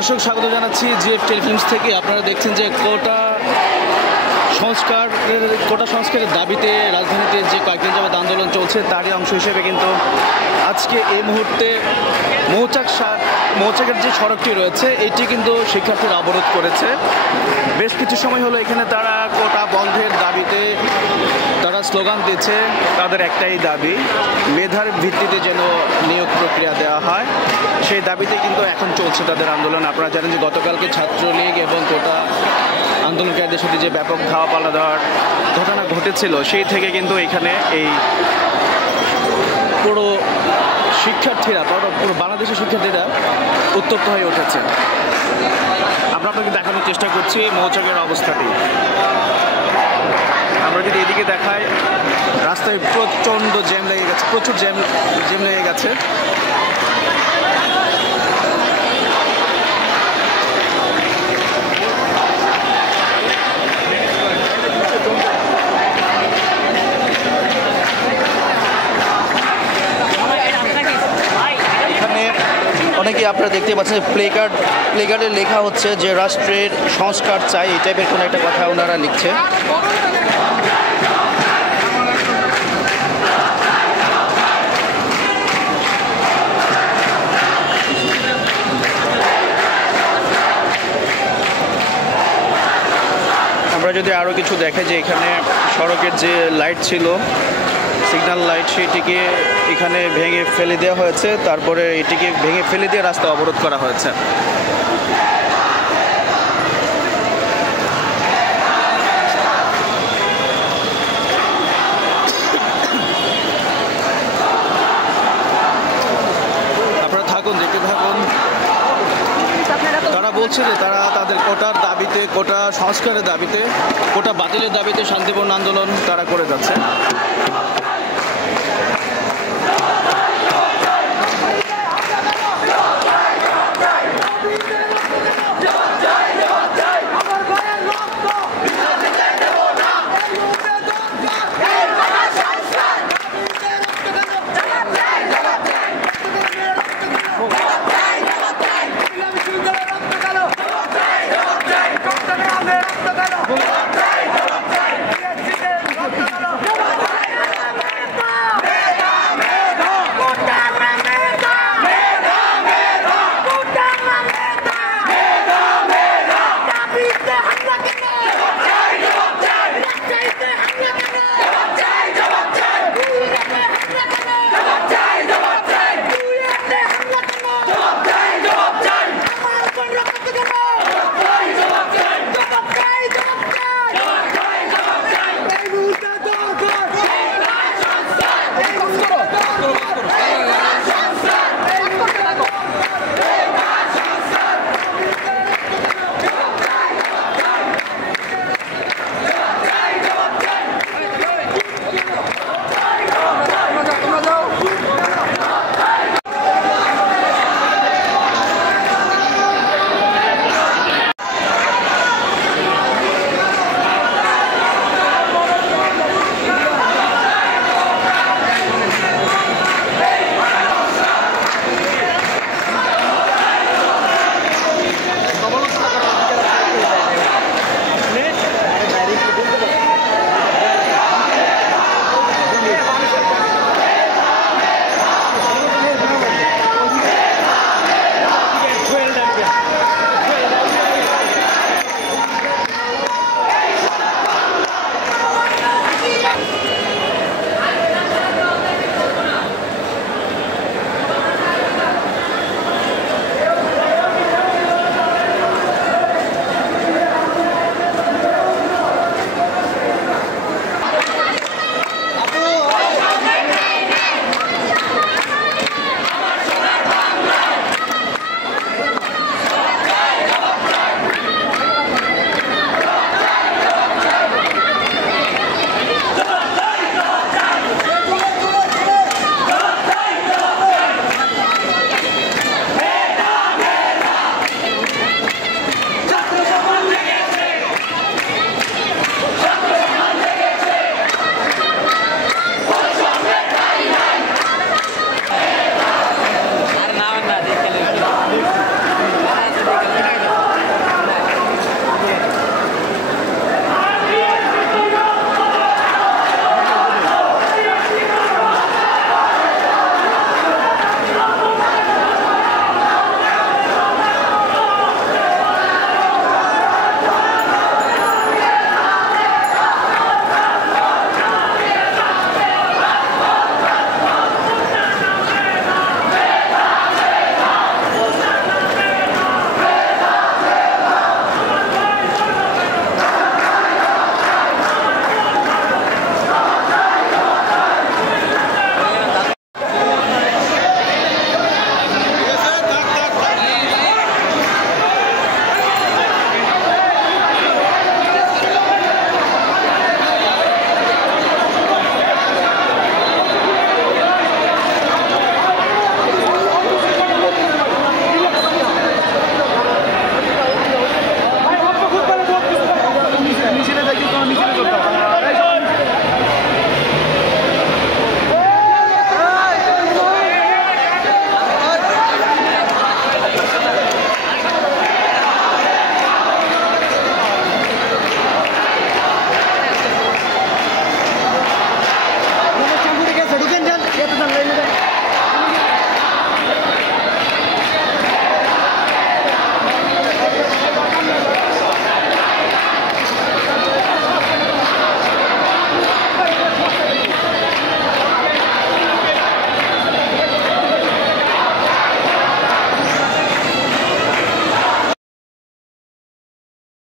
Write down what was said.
দর্শক স্বাগত জানাচ্ছি জিএফ টেলিফিল্মস থেকে। আপনারা দেখছেন যে কোটা সংস্কারের দাবিতে রাজধানীতে যে কয়েকদিন যাবত আন্দোলন চলছে তারই অংশ হিসেবে কিন্তু আজকে এই মুহূর্তে মৌচাকের যে সড়কটি রয়েছে এটি কিন্তু শিক্ষার্থীরা অবরোধ করেছে। বেশ কিছু সময় হলো এখানে তারা কোটা বন্ধের দাবিতে তারা স্লোগান দিচ্ছে। তাদের একটাই দাবি, মেধার ভিত্তিতে যেন নিয়োগ প্রক্রিয়া দেওয়া হয়, সেই দাবিতে কিন্তু এখন চলছে তাদের আন্দোলন। আপনারা জানেন যে গতকালকে ছাত্রলীগ এবং কোটা আন্দোলনকারীদের সাথে যে ব্যাপক ধাওয়া পাল্টা দেওয়ার ঘটনা ঘটেছিল, সেই থেকে কিন্তু এখানে এই পুরো বাংলাদেশের শিক্ষার্থীরা উত্তপ্ত হয়ে উঠেছে। আমরা আপনাকে দেখানোর চেষ্টা করছি মৌচাকের অবস্থাটি। আমরা যদি এদিকে দেখাই, রাস্তায় প্রচণ্ড জ্যাম লেগে গেছে, প্রচুর জ্যাম লেগে গেছে। অনেকেই আপনারা দেখতে পাচ্ছেন প্লেকার্ডে লেখা হচ্ছে যে রাষ্ট্রের সংস্কার চাই, এই টাইপের কোনো একটা কথা ওনারা লিখছে। আমরা যদি আরও কিছু দেখে যে এখানে সড়কের যে লাইট ছিল, সিগন্যাল লাইট, সেটিকে এখানে ভেঙে ফেলে দেওয়া হয়েছে। তারপরে এটিকে ভেঙে ফেলে দিয়ে রাস্তা অবরোধ করা হয়েছে। আপনারা থাকুন, দেখতে থাকুন। তারা বলছে যে তারা তাদের কোটার দাবিতে, কোটা সংস্কারের দাবিতে, কোটা বাতিলের দাবিতে শান্তিপূর্ণ আন্দোলন তারা করে যাচ্ছে।